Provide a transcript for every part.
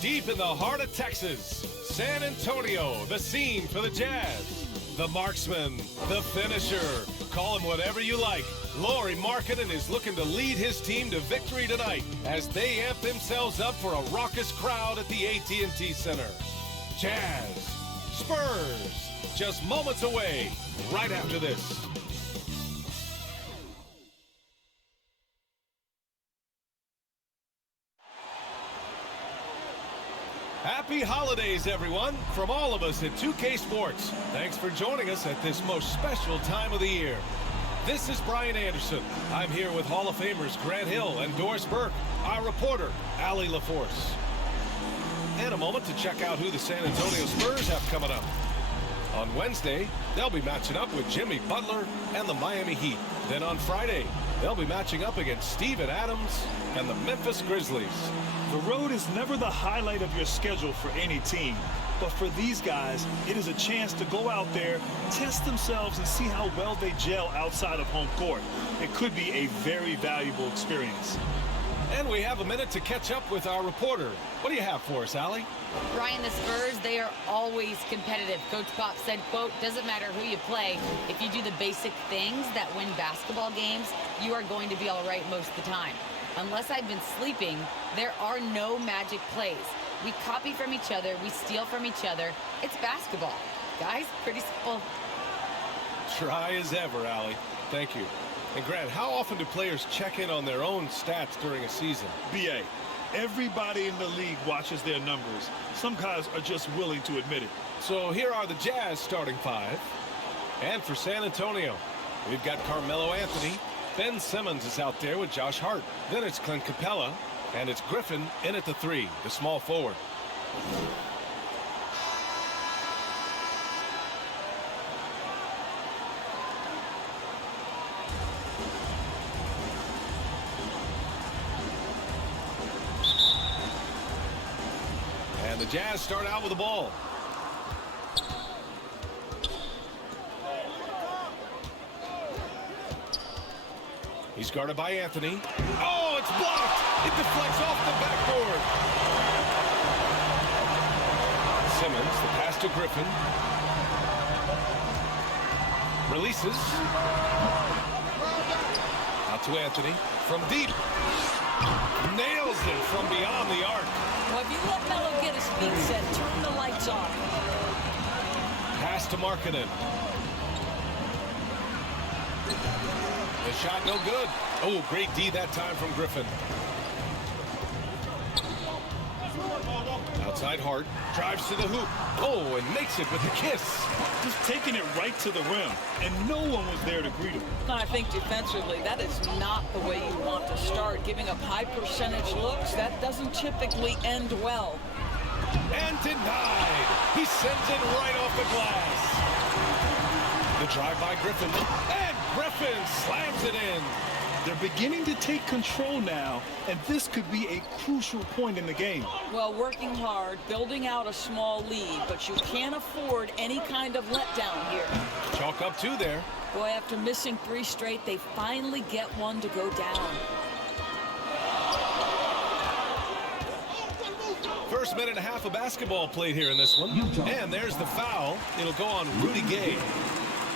Deep in the heart of Texas, San Antonio, the scene for the Jazz. The marksman, the finisher, call him whatever you like. Lauri Markkanen is looking to lead his team to victory tonight as they amp themselves up for a raucous crowd at the AT&T Center. Jazz, Spurs, just moments away right after this. Happy holidays, everyone, from all of us at 2K Sports. Thanks for joining us at this most special time of the year. This is Brian Anderson. I'm here with Hall of Famers Grant Hill and Doris Burke, our reporter, Allie LaForce. And a moment to check out who the San Antonio Spurs have coming up. On Wednesday, they'll be matching up with Jimmy Butler and the Miami Heat. Then on Friday, they'll be matching up against Steven Adams and the Memphis Grizzlies. The road is never the highlight of your schedule for any team. But for these guys, it is a chance to go out there, test themselves, and see how well they gel outside of home court. It could be a very valuable experience. And we have a minute to catch up with our reporter. What do you have for us, Allie? Brian, the Spurs, they are always competitive. Coach Pop said, quote, doesn't matter who you play. If you do the basic things that win basketball games, you are going to be all right most of the time. Unless I've been sleeping, there are no magic plays. We copy from each other. We steal from each other. It's basketball. Guys, pretty simple. Try as ever, Allie. Thank you. And Grant, how often do players check in on their own stats during a season? BA, everybody in the league watches their numbers. Some guys are just willing to admit it. So here are the Jazz starting five. And for San Antonio, we've got Carmelo Anthony. Ben Simmons is out there with Josh Hart. Then it's Clint Capella. And it's Griffin in at the three, the small forward. And the Jazz start out with the ball. He's guarded by Anthony. Oh, it's blocked! It deflects off the backboard. Simmons, the pass to Griffin. Releases. Out to Anthony. From deep. Nails it from beyond the arc. Well, if you let Melo get his feet set, turn the lights off. Pass to Markkanen. The shot no good. Oh, great D that time from Griffin. Outside Hart. Drives to the hoop. Oh, and makes it with the kiss. Just taking it right to the rim, and no one was there to greet him. I think defensively, that is not the way you want to start. Giving up high percentage looks, that doesn't typically end well. And denied. He sends it right off the glass. The drive by Griffin. And Griffin slams it in. They're beginning to take control now, and this could be a crucial point in the game. Well, working hard, building out a small lead, but you can't afford any kind of letdown here. Chalk up two there. Boy, after missing 3 straight, they finally get one to go down. First minute and a half of basketball played here in this one. And there's the foul. It'll go on Rudy Gay.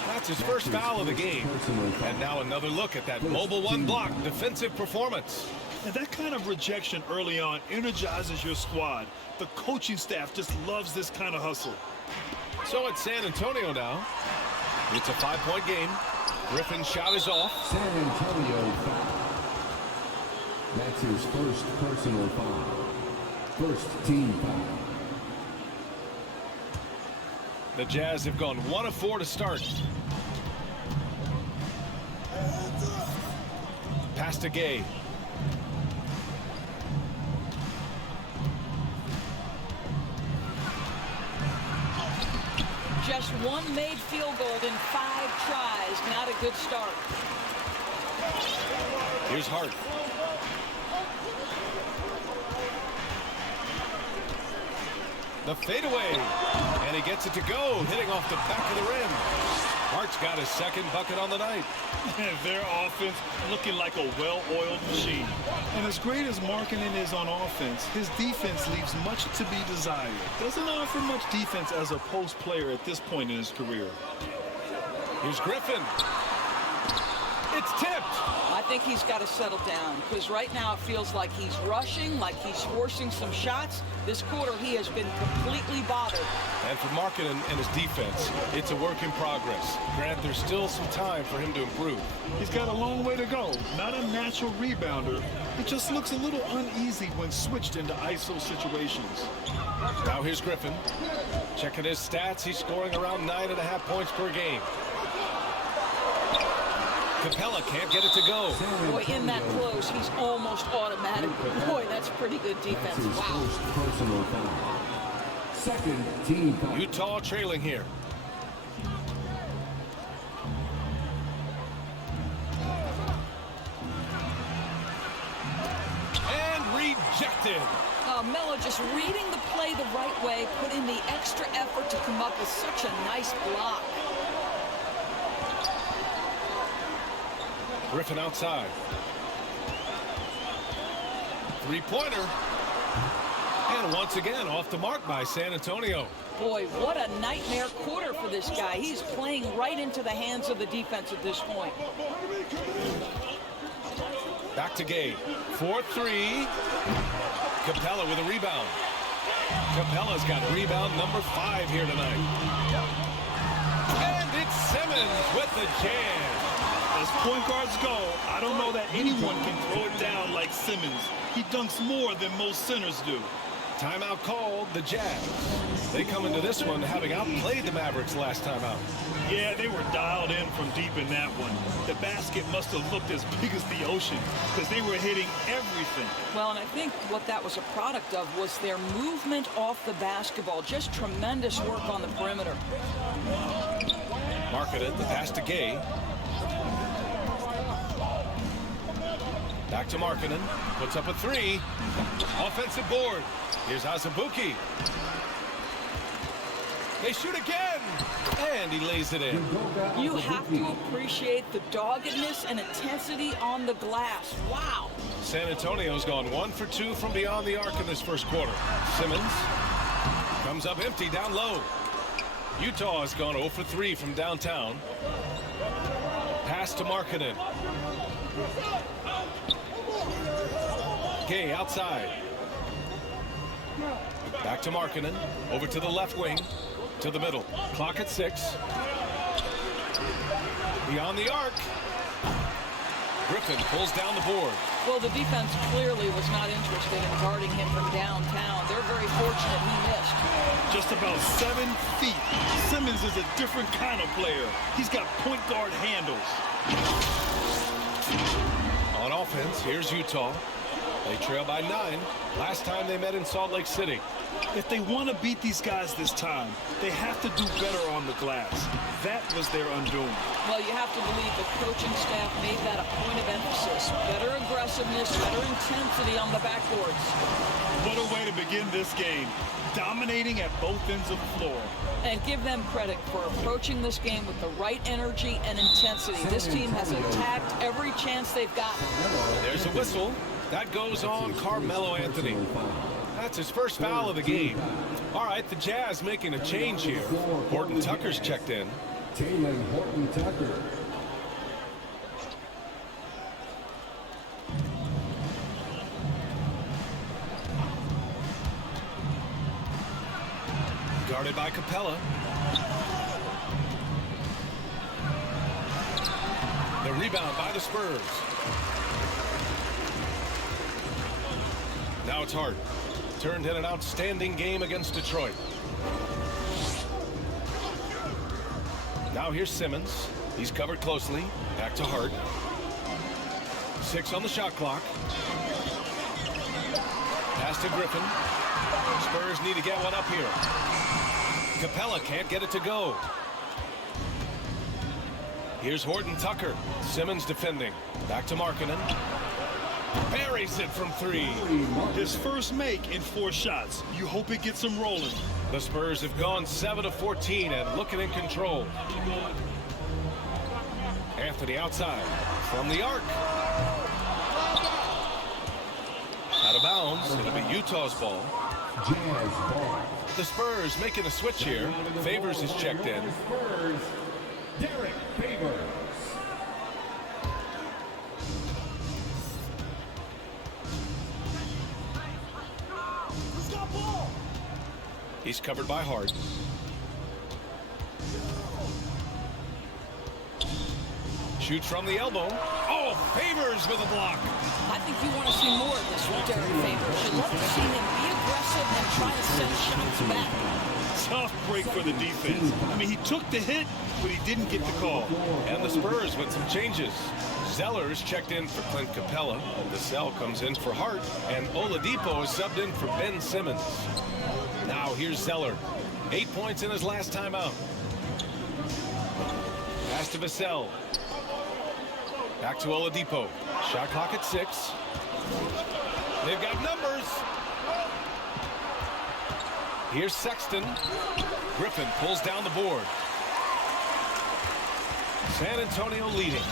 That's his first foul of the game. And now another look at that mobile one block defensive performance. And that kind of rejection early on energizes your squad. The coaching staff just loves this kind of hustle. So it's San Antonio now. It's a 5-point game. Griffin's shot is off. San Antonio foul. That's his first personal foul. First team foul. The Jazz have gone 1 of 4 to start. Pass to Gay. Just one made field goal in 5 tries. Not a good start. Here's Hart. The fadeaway. And he gets it to go, hitting off the back of the rim. Hart's got his second bucket on the night. Their offense looking like a well-oiled machine. And as great as Markkanen is on offense, his defense leaves much to be desired. Doesn't offer much defense as a post player at this point in his career. Here's Griffin. It's tipped. I think he's got to settle down because right now it feels like he's rushing, like he's forcing some shots. This quarter he has been completely bothered. And for Markkanen and his defense, it's a work in progress. Grant, there's still some time for him to improve. He's got a long way to go. Not a natural rebounder. He just looks a little uneasy when switched into ISO situations. Now here's Griffin. Checking his stats, he's scoring around 9.5 points per game. Capella can't get it to go. Boy, in that close, he's almost automatic. Boy, that's pretty good defense. Wow. First personal foul. Second team foul. Utah trailing here. And rejected. Melo just reading the play the right way, put in the extra effort to come up with such a nice block. Griffin outside. Three-pointer. And once again, off the mark by San Antonio. Boy, what a nightmare quarter for this guy. He's playing right into the hands of the defense at this point. Back to Gay. 4-3. Capella with a rebound. Capella's got rebound number 5 here tonight. And it's Simmons with the jam. As point guards go, I don't know that anyone can throw it down like Simmons. He dunks more than most centers do. Timeout called, the Jazz. They come into this one having outplayed the Mavericks last time out. Yeah, they were dialed in from deep in that one. The basket must have looked as big as the ocean because they were hitting everything. Well, and I think what that was a product of was their movement off the basketball. Just tremendous work on the perimeter. Markkanen, the pass to Gay. Back to Markkanen. Puts up a 3. Offensive board. Here's Azubuike. They shoot again. And he lays it in. You have to appreciate the doggedness and intensity on the glass. Wow. San Antonio's gone 1 for 2 from beyond the arc in this first quarter. Simmons comes up empty down low. Utah has gone 0 for 3 from downtown. Pass to Markkanen. Gay outside. Back to Markkanen. Over to the left wing. To the middle. Clock at 6. Beyond the arc. Griffin pulls down the board. Well, the defense clearly was not interested in guarding him from downtown. They're very fortunate he missed. Just about 7 feet. Simmons is a different kind of player. He's got point guard handles. On offense, here's Utah. They trail by 9. Last time they met in Salt Lake City. If they want to beat these guys this time, they have to do better on the glass. That was their undoing. Well, you have to believe the coaching staff made that a point of emphasis. Better aggressiveness, better intensity on the backboards. What a way to begin this game. Dominating at both ends of the floor. And give them credit for approaching this game with the right energy and intensity. This team has attacked every chance they've gotten. There's a whistle. That goes on Carmelo Anthony. That's his first foul of the game. All right, the Jazz making a change here. Horton Tucker's checked in. Taylor Horton Tucker. Guarded by Capella. The rebound by the Spurs. Now it's Hart. Turned in an outstanding game against Detroit. Now here's Simmons. He's covered closely. Back to Hart. 6 on the shot clock. Pass to Griffin. Spurs need to get one up here. Capella can't get it to go. Here's Horton Tucker. Simmons defending. Back to Markkanen. Buries it from 3. His first make in 4 shots. You hope it gets him rolling. The Spurs have gone 7 of 14 and looking in control. Anthony outside from the arc. Out of bounds. It'll be Utah's ball. Jazz ball. The Spurs making a switch here. Favors is checked in. Spurs, Derek Favors. He's covered by Hart. Shoots from the elbow. Oh, Favors with a block. I think you want to see more of this with Derek Favors. You'd love to see him be aggressive and try to send shots back. Tough break for the defense. I mean, he took the hit, but he didn't get the call. And the Spurs with some changes. Zellers checked in for Clint Capella. Vassell comes in for Hart. And Oladipo is subbed in for Ben Simmons. Now here's Zeller. 8 points in his last time out. Pass to Vassell. Back to Oladipo. Shot clock at 6. They've got numbers. Here's Sexton. Griffin pulls down the board. San Antonio leading.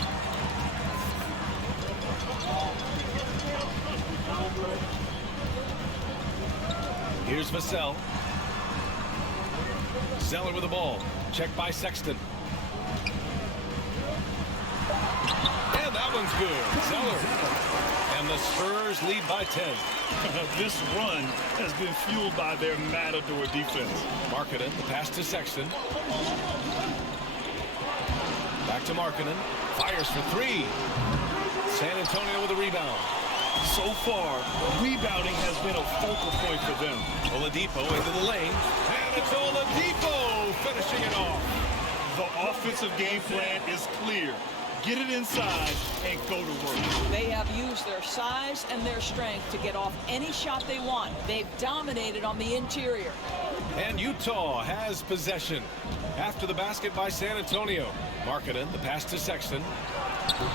Here's Vassell. Zeller with the ball. Checked by Sexton. And that one's good. Zeller. And the Spurs lead by 10. This run has been fueled by their matador defense. Markkanen, the pass to Sexton. Back to Markkanen. Fires for 3. San Antonio with a rebound. So far, rebounding has been a focal point for them. Oladipo into the lane. And it's Oladipo finishing it off. The offensive game plan is clear. Get it inside and go to work. They have used their size and their strength to get off any shot they want. They've dominated on the interior. And Utah has possession. After the basket by San Antonio. Markkanen, the pass to Sexton.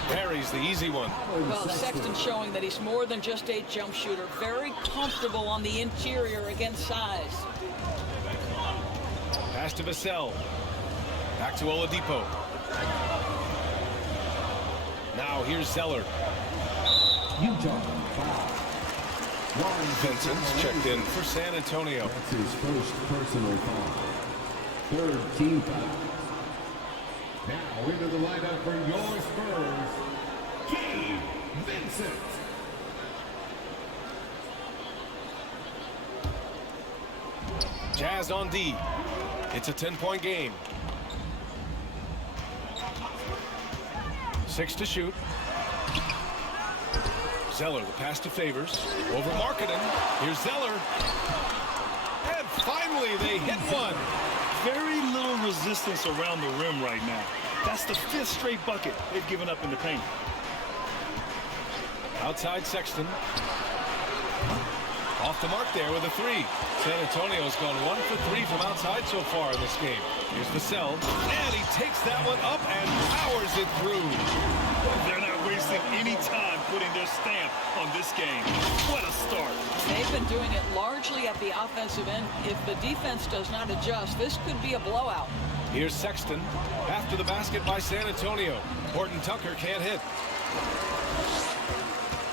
Parries the easy one. Well, Sexton showing that he's more than just a jump shooter. Very comfortable on the interior against size. Pass to Vassell. Back to Oladipo. Now here's Zeller. Utah foul. Vincent's checked in for San Antonio. That's his first personal foul. Third team foul. Now into the lineup for your Spurs, Gabe Vincent. Jazz on D. It's a 10-point game. 6 to shoot. Zeller, the pass to Favors. Over Markkanen. Here's Zeller. And finally, they hit one. Very little resistance around the rim right now. That's the 5th straight bucket they've given up in the paint. Outside Sexton. Off the mark there with a 3. San Antonio's gone 1 for 3 from outside so far in this game. Here's Vassell. And he takes that one up and powers it through. They're not wasting any time putting their stamp on this game. What a start. They've been doing it largely at the offensive end. If the defense does not adjust, this could be a blowout. Here's Sexton. After the basket by San Antonio. Horton Tucker can't hit.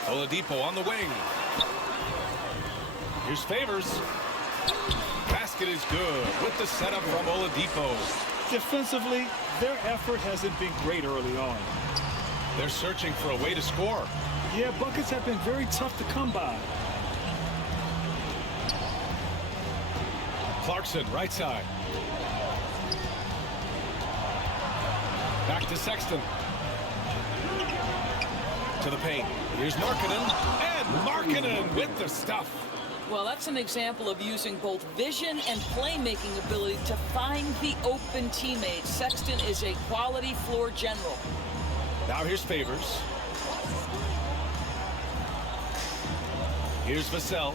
Oladipo on the wing. Here's Favors. Basket is good with the setup from Oladipo. Defensively, their effort hasn't been great early on. They're searching for a way to score. Yeah, buckets have been very tough to come by. Clarkson, right side. Back to Sexton. To the paint. Here's Markkanen. And Markkanen with the stuff. Well, that's an example of using both vision and playmaking ability to find the open teammates. Sexton is a quality floor general. Now here's Favors. Here's Vassell.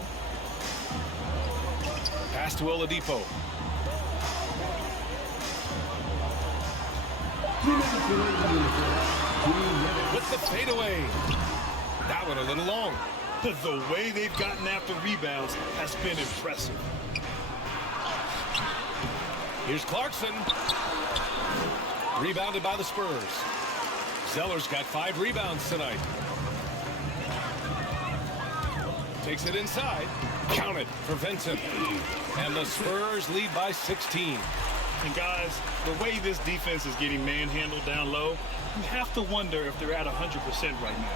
Pass to Oladipo. With the fadeaway. That one a little long. The way they've gotten after rebounds has been impressive. Here's Clarkson. Rebounded by the Spurs. Zeller's got 5 rebounds tonight. Takes it inside. Counted for Vincent. And the Spurs lead by 16. And guys, the way this defense is getting manhandled down low, you have to wonder if they're at 100% right now.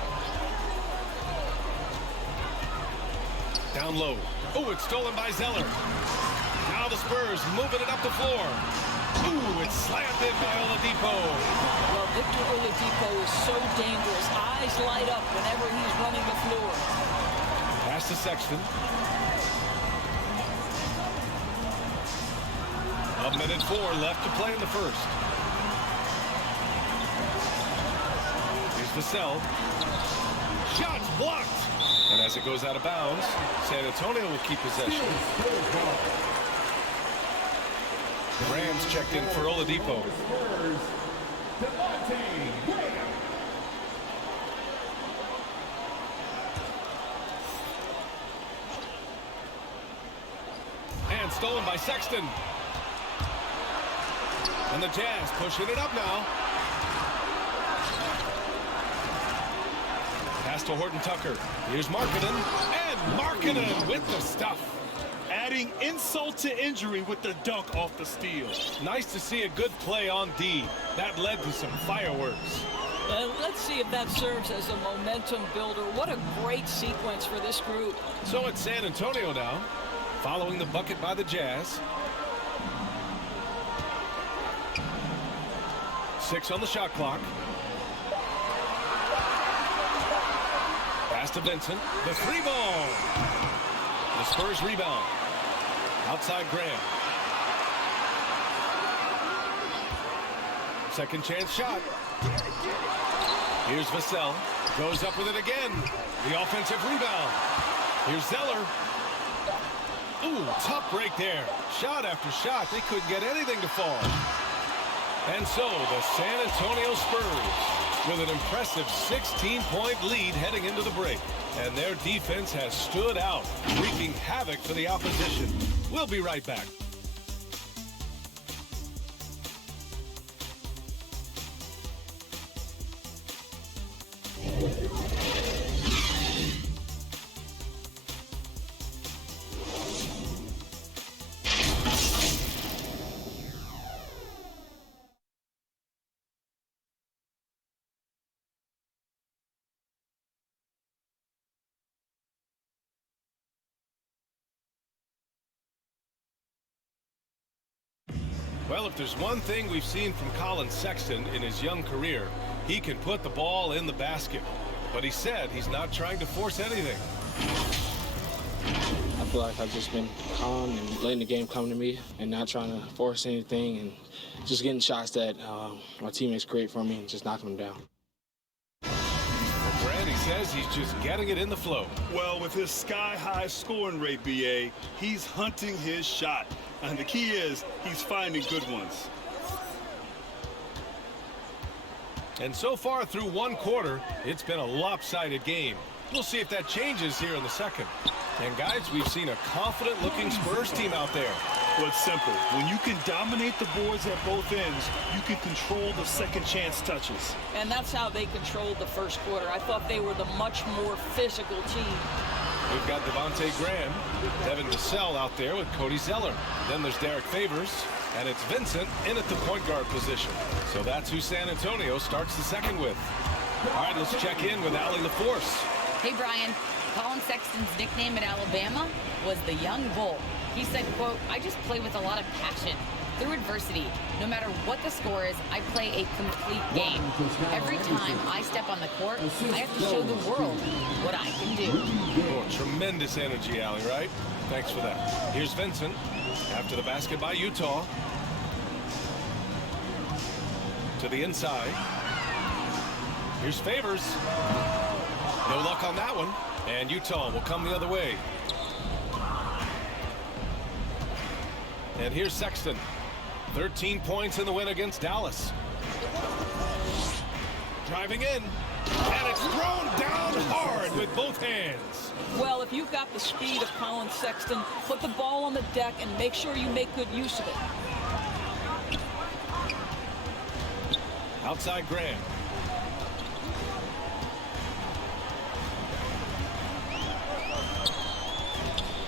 Down low. Oh, it's stolen by Zeller. Now the Spurs moving it up the floor. Ooh, it's slammed in by Oladipo. Well, Victor Oladipo is so dangerous. Eyes light up whenever he's running the floor. Pass to Sexton. A minute 4 left to play in the first. Here's Vassell. Shots blocked. And as it goes out of bounds, San Antonio will keep possession. The Rams checked in for Oladipo. And stolen by Sexton. And the Jazz pushing it up now. Pass to Horton Tucker. Here's Markkanen. And Markkanen with the stuff. Adding insult to injury with the dunk off the steal. Nice to see a good play on D. That led to some fireworks. Let's see if that serves as a momentum builder. What a great sequence for this group. So it's San Antonio now, following the bucket by the Jazz. 6 on the shot clock. Pass to Vincent. The 3 ball. The Spurs rebound. Outside Graham. Second chance shot. Here's Vassell. Goes up with it again. The offensive rebound. Here's Zeller. Ooh, tough break there. Shot after shot. They couldn't get anything to fall. And so the San Antonio Spurs with an impressive 16-point lead heading into the break. And their defense has stood out, wreaking havoc for the opposition. We'll be right back. Well, if there's one thing we've seen from Colin Sexton in his young career, he can put the ball in the basket. But he said he's not trying to force anything. I feel like I've just been calm and letting the game come to me and not trying to force anything and just getting shots that my teammates create for me and just knocking them down. Brad, he says he's just getting it in the flow. Well, with his sky-high scoring rate, B.A., he's hunting his shot. And the key is he's finding good ones. And so far through one quarter, it's been a lopsided game. We'll see if that changes here in the second. And guys, we've seen a confident-looking Spurs team out there. Well, it's simple. When you can dominate the boards at both ends, you can control the second chance touches. And that's how they controlled the first quarter. I thought they were the much more physical team. We've got Devontae Graham, Devin Vassell out there with Cody Zeller. Then there's Derek Favors, and it's Vincent in at the point guard position. So that's who San Antonio starts the second with. All right, let's check in with Allie LaForce. Hey, Brian. Colin Sexton's nickname at Alabama was the Young Bull. He said, quote, "I just play with a lot of passion. Through adversity, no matter what the score is, I play a complete game. Every time I step on the court, I have to show the world what I can do." Oh, tremendous energy, Allie, right? Thanks for that. Here's Vincent after the basket by Utah. To the inside. Here's Favors. No luck on that one. And Utah will come the other way. And here's Sexton. 13 points in the win against Dallas. Driving in. And it's thrown down hard with both hands. Well, if you've got the speed of Colin Sexton, put the ball on the deck and make sure you make good use of it. Outside Graham.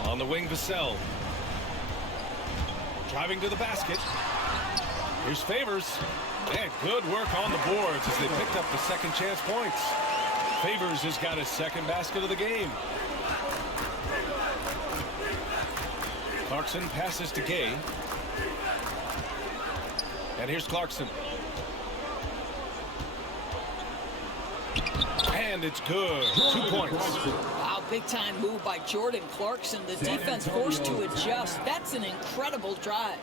On the wing, Vassell. Driving to the basket. Here's Favors. And good work on the boards as they picked up the second chance points. Favors has got his second basket of the game. Clarkson passes to Gay. And here's Clarkson. And it's good. 2 points. Wow, big time move by Jordan Clarkson. The defense forced to adjust. That's an incredible drive.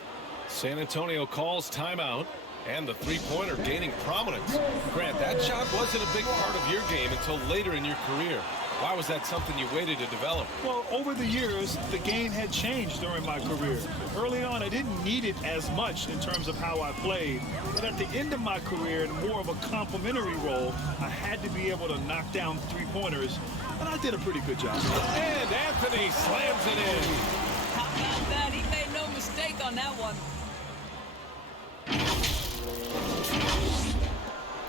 San Antonio calls timeout, and the three-pointer gaining prominence. Grant, that shot wasn't a big part of your game until later in your career. Why was that something you waited to develop? Well, over the years, the game had changed during my career. Early on, I didn't need it as much in terms of how I played. But at the end of my career, in more of a complementary role, I had to be able to knock down three-pointers, and I did a pretty good job. And Anthony slams it in. How about that? He made no mistake on that one.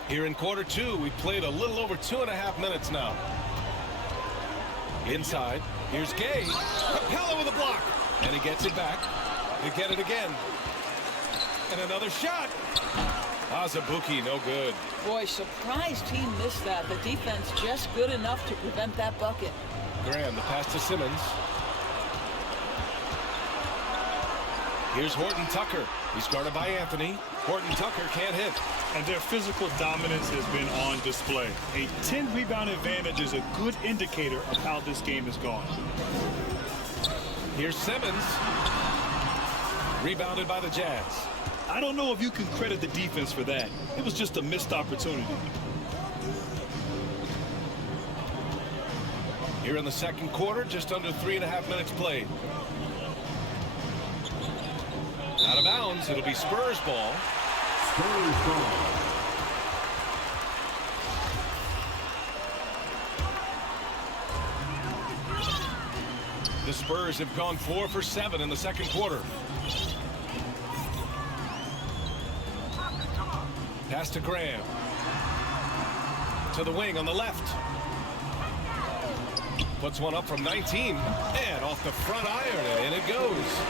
Here in quarter two, we've played a little over 2.5 minutes now. Inside, here's Gay. Capella with a block. And he gets it back. They get it again. And another shot. Azubuike, no good. Boy, surprised he missed that. The defense just good enough to prevent that bucket. Graham, the pass to Simmons. Here's Horton Tucker. He's guarded by Anthony. Horton Tucker can't hit. And their physical dominance has been on display. A 10-rebound advantage is a good indicator of how this game is going. Here's Simmons. Rebounded by the Jazz. I don't know if you can credit the defense for that. It was just a missed opportunity. Here in the second quarter, just under 3.5 minutes played. Out of bounds, it'll be Spurs ball. Spurs ball. The Spurs have gone 4 for 7 in the second quarter. Pass to Graham. To the wing on the left. Puts one up from 19. And off the front iron, and in it goes.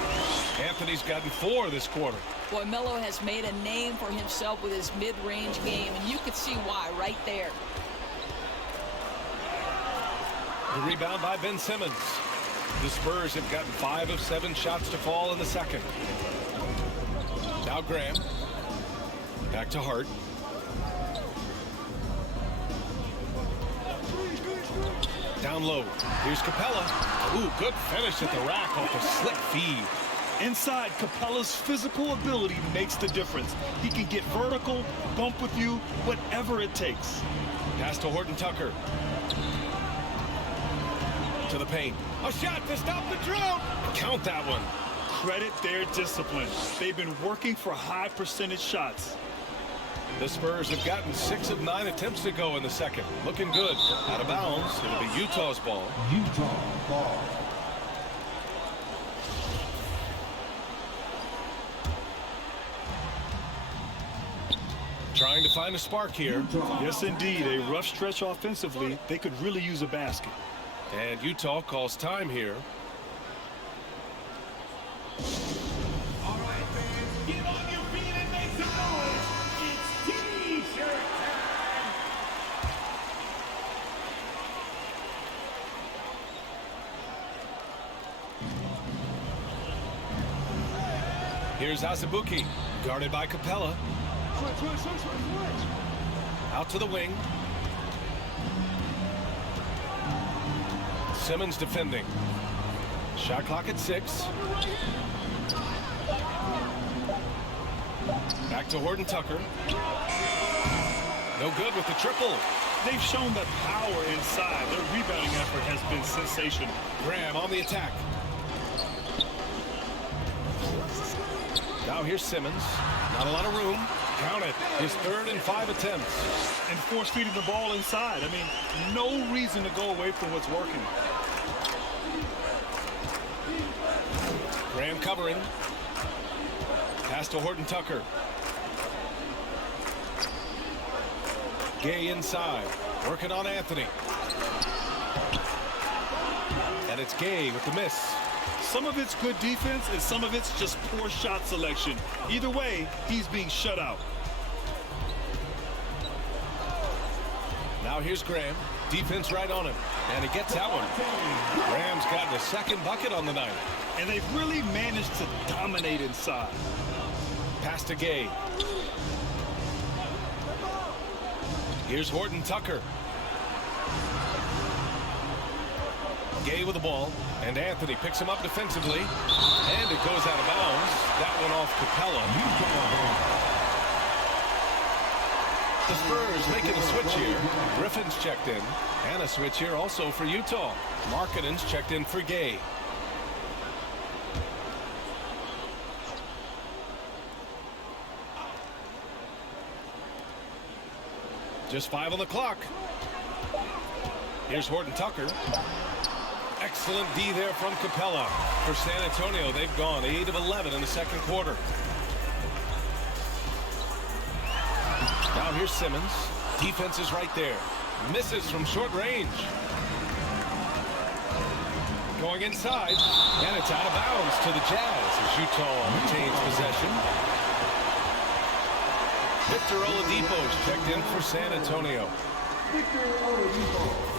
Anthony's gotten 4 this quarter. Boy, Melo has made a name for himself with his mid-range game, and you could see why right there. The rebound by Ben Simmons. The Spurs have gotten 5 of 7 shots to fall in the second. Now Graham. Back to Hart. Down low. Here's Capella. Ooh, good finish at the rack off a slick feed. Inside, Capella's physical ability makes the difference. He can get vertical, bump with you, whatever it takes. Pass to Horton Tucker. To the paint. A shot to stop the drought. Count that one. Credit their discipline. They've been working for high percentage shots. The Spurs have gotten 6 of 9 attempts to go in the second. Looking good. Out of bounds. It'll be Utah's ball. Utah ball. Trying to find a spark here. Yes, indeed. A rough stretch offensively. They could really use a basket. And Utah calls time here. All right, fans, get on your feet and make some noise. It's T-shirt time. Here's Azubuike, guarded by Capella. Out to the wing. Simmons defending. Shot clock at 6. Back to Horton Tucker. No good with the triple. They've shown that power inside. Their rebounding effort has been sensational. Graham on the attack. Now here's Simmons. Not a lot of room. Count it. His 3rd and 5 attempts. And force feeding the ball inside. I mean, no reason to go away from what's working. Graham covering. Pass to Horton Tucker. Gay inside. Working on Anthony. And it's Gay with the miss. Some of it's good defense and some of it's just poor shot selection. Either way, he's being shut out. Now here's Graham. Defense right on him. And he gets that one. Graham's gotten a second bucket on the night. And they've really managed to dominate inside. Pass to Gay. Here's Horton Tucker. Gay with the ball. And Anthony picks him up defensively. And it goes out of bounds. That one off Capella. The Spurs making a switch here. Griffin's checked in. And a switch here also for Utah. Markkanen's checked in for Gay. Just 5 on the clock. Here's Horton Tucker. Excellent D there from Capella. For San Antonio, they've gone 8 of 11 in the second quarter. Now here's Simmons. Defense is right there. Misses from short range. Going inside. And it's out of bounds to the Jazz as Utah retains possession. Victor Oladipo's checked in for San Antonio. Victor Oladipo.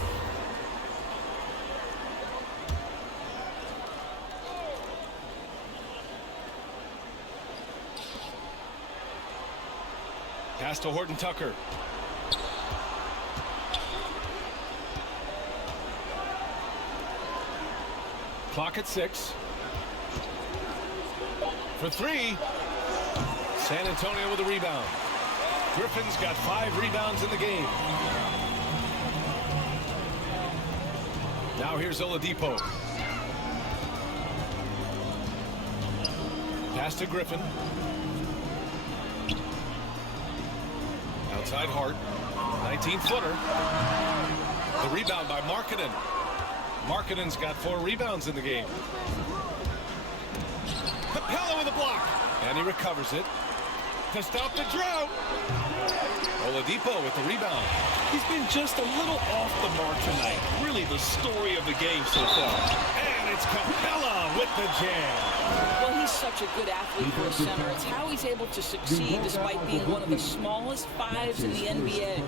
Pass to Horton Tucker. Clock at 6. For 3. San Antonio with a rebound. Griffin's got 5 rebounds in the game. Now here's Oladipo. Pass to Griffin. Outside Hart. 19-footer. The rebound by Markkanen. Markkanen's got 4 rebounds in the game. Capella with a block. And he recovers it to stop the drought. Oladipo with the rebound. He's been just a little off the mark tonight. Really the story of the game so far. And it's Capella with the jam. Well, he's such a good athlete for a center. It's how he's able to succeed despite being one of the smallest 5s in the NBA.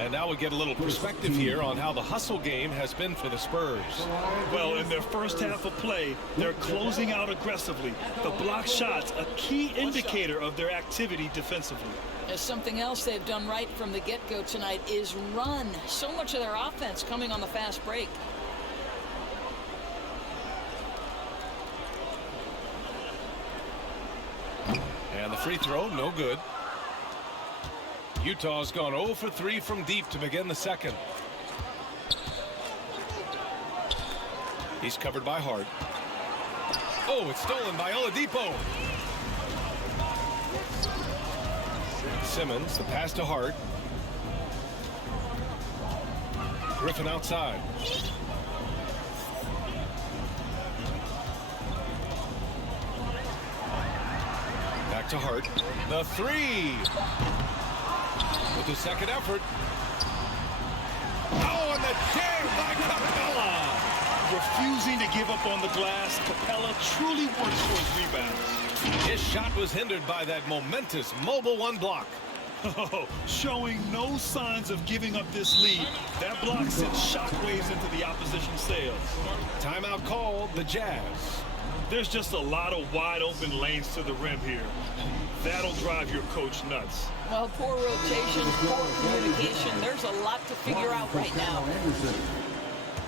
And now we get a little perspective here on how the hustle game has been for the Spurs. Well, in their first half of play, they're closing out aggressively. The block shots, a key indicator of their activity defensively. There's something else they've done right from the get-go tonight is run. So much of their offense coming on the fast break. And the free throw, no good. Utah's gone 0 for 3 from deep to begin the second. He's covered by Hart. Oh, it's stolen by Oladipo. Simmons, the pass to Hart. Griffin outside. Back to Hart. The 3. With the second effort. Oh, and the jam by Capella. Refusing to give up on the glass, Capella truly works for his rebounds. His shot was hindered by that momentous mobile 1 block. Oh, showing no signs of giving up this lead. That block sent shockwaves into the opposition's sails. Timeout called, the Jazz. There's just a lot of wide open lanes to the rim here. That'll drive your coach nuts. Well, poor rotation, poor communication. There's a lot to figure out right now.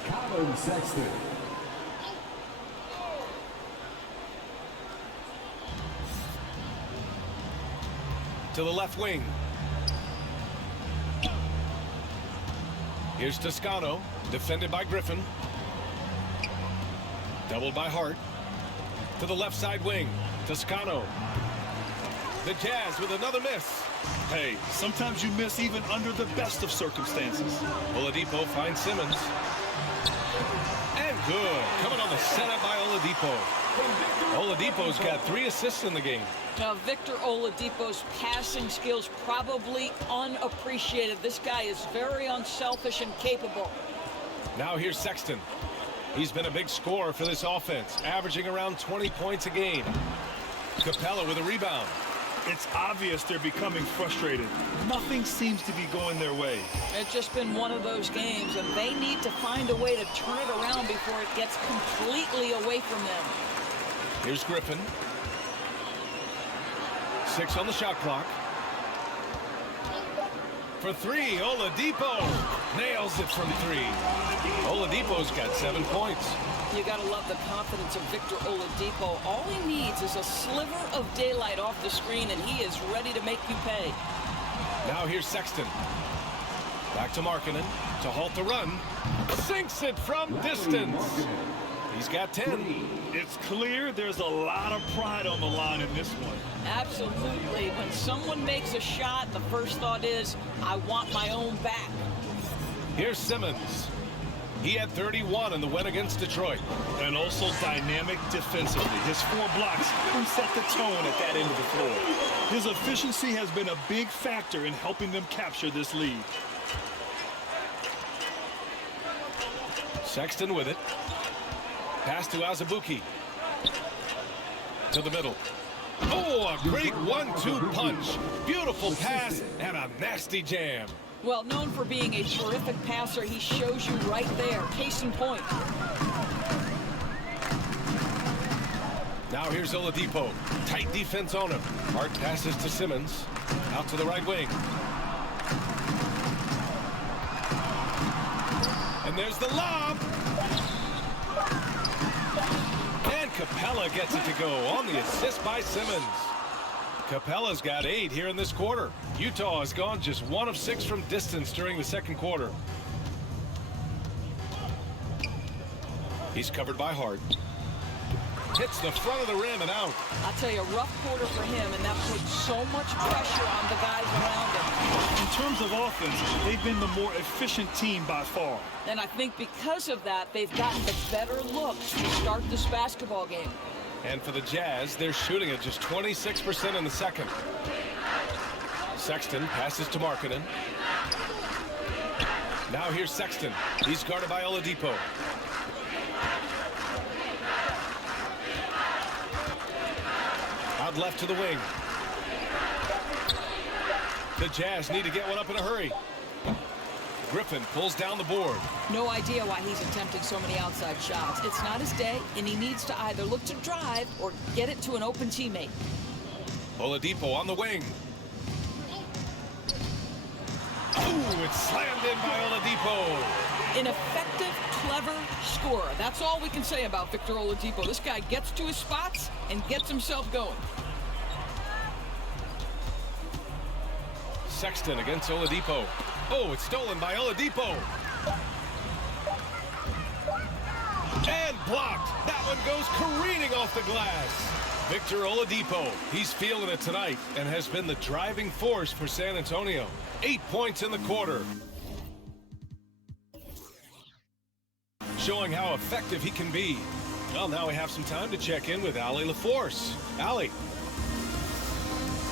Colin Sexton. To the left wing. Here's Toscano, defended by Griffin. Doubled by Hart. To the left side wing. Toscano. The Jazz with another miss. Hey, sometimes you miss even under the best of circumstances. Oladipo finds Simmons. And good. Coming on the setup by Oladipo. Oladipo's got 3 assists in the game. Now, Victor Oladipo's passing skills probably unappreciated. This guy is very unselfish and capable. Now here's Sexton. He's been a big scorer for this offense, averaging around 20 points a game. Capella with a rebound. It's obvious they're becoming frustrated. Nothing seems to be going their way. It's just been one of those games, and they need to find a way to turn it around before it gets completely away from them. Here's Griffin. 6 on the shot clock. For 3, Oladipo nails it from 3. Oladipo's got 7 points. You got to love the confidence of Victor Oladipo. All he needs is a sliver of daylight off the screen, and he is ready to make you pay. Now here's Sexton. Back to Markkanen to halt the run. Sinks it from distance. He's got 10. It's clear there's a lot of pride on the line in this one. Absolutely. When someone makes a shot, the first thought is, I want my own back. Here's Simmons. He had 31 in the win against Detroit. And also dynamic defensively. His 4 blocks can set the tone at that end of the floor. His efficiency has been a big factor in helping them capture this lead. Sexton with it. Pass to Azubuike. To the middle. Oh, a great 1-2 punch. Beautiful pass and a nasty jam. Well, known for being a terrific passer, he shows you right there. Case in point. Now here's Oladipo. Tight defense on him. Hard passes to Simmons. Out to the right wing. And there's the lob. And Capella gets it to go on the assist by Simmons. Capella's got 8 here in this quarter. Utah has gone just 1 of 6 from distance during the second quarter. He's covered by Hart. Hits the front of the rim and out. I'll tell you, a rough quarter for him, and that puts so much pressure on the guys around him. In terms of offense, they've been the more efficient team by far. And I think because of that, they've gotten the better looks to start this basketball game. And for the Jazz, they're shooting at just 26% in the second. Sexton passes to Markkanen. Now here's Sexton. He's guarded by Oladipo. Out left to the wing. The Jazz need to get one up in a hurry. Griffin pulls down the board. No idea why he's attempting so many outside shots. It's not his day, and he needs to either look to drive or get it to an open teammate. Oladipo on the wing. Oh, it's slammed in by Oladipo. An effective, clever scorer. That's all we can say about Victor Oladipo. This guy gets to his spots and gets himself going. Sexton against Oladipo. Oh, it's stolen by Oladipo. And blocked. That one goes careening off the glass. Victor Oladipo. He's feeling it tonight and has been the driving force for San Antonio. 8 points in the quarter. Showing how effective he can be. Well, now we have some time to check in with Allie LaForce. Allie.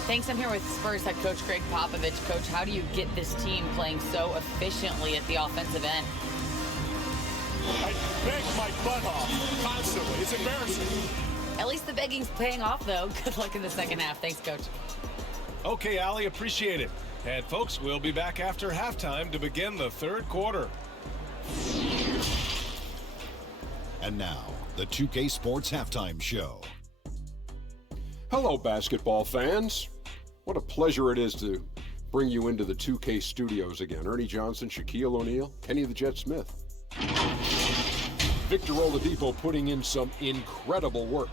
Thanks. I'm here with Spurs head coach Greg Popovich. Coach, how do you get this team playing so efficiently at the offensive end? I beg my butt off constantly. It's embarrassing. At least the begging's paying off, though. Good luck in the second half. Thanks, Coach. Okay, Allie, appreciate it. And, folks, we'll be back after halftime to begin the third quarter. And now, the 2K Sports Halftime Show. Hello, basketball fans. What a pleasure it is to bring you into the 2K studios again. Ernie Johnson, Shaquille O'Neal, Kenny the Jet Smith. Victor Oladipo putting in some incredible work.